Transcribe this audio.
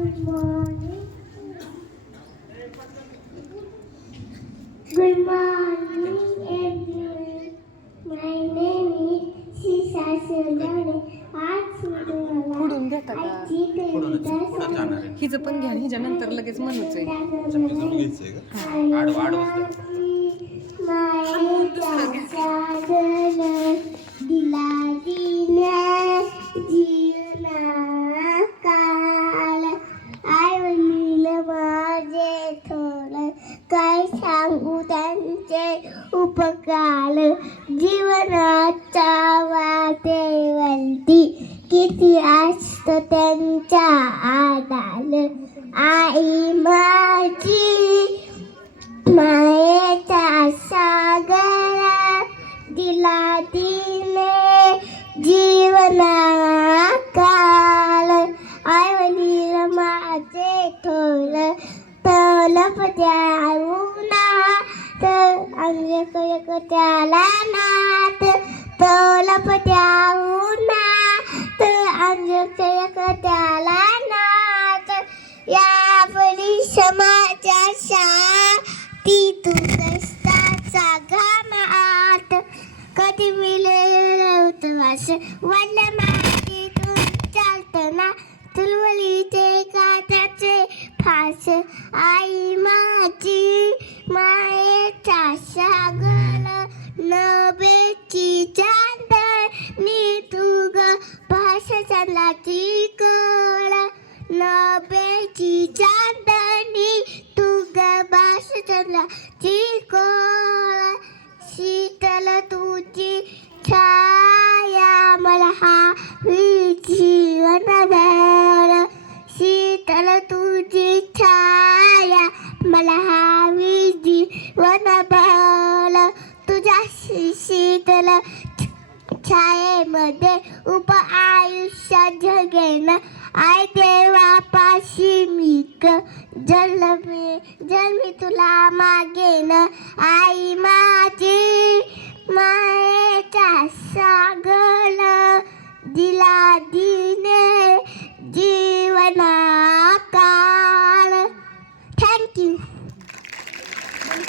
Good morning. Good morning, everyone. My name is Sisa Sirgare. आज का? कविता हिचं पण घ्या हिच्या नंतर लगेच म्हणूच आहे. का? आडवं आडवं माझे काय सांगू त्यांचे उपकार? जीवनाचा वाटेवरती किती असत त्यांच्या आदाल आई मा त्याला नात तलप द्याऊना तर अंग त्याला नात या परी समाजाच्या ती तू रस्ताचा घामात कधी मिळत वास वल्लमा काट्याचे फास आई माझी मायेचा सागर नवेची चांदणी तू ग भाषा चांदलाची कळ. नवेची चांदणी तू ग भाषा चांदलाची कळ. शीतल तुझी छाया मला हा जीवन भर शीतल छाया मला हवी जीवन भर तुझ्या शी- शीतल छायेमध्ये उप आयुष्य जगेन. आय देवापाशी मी जन्म जन्मी तुला मागेन. आई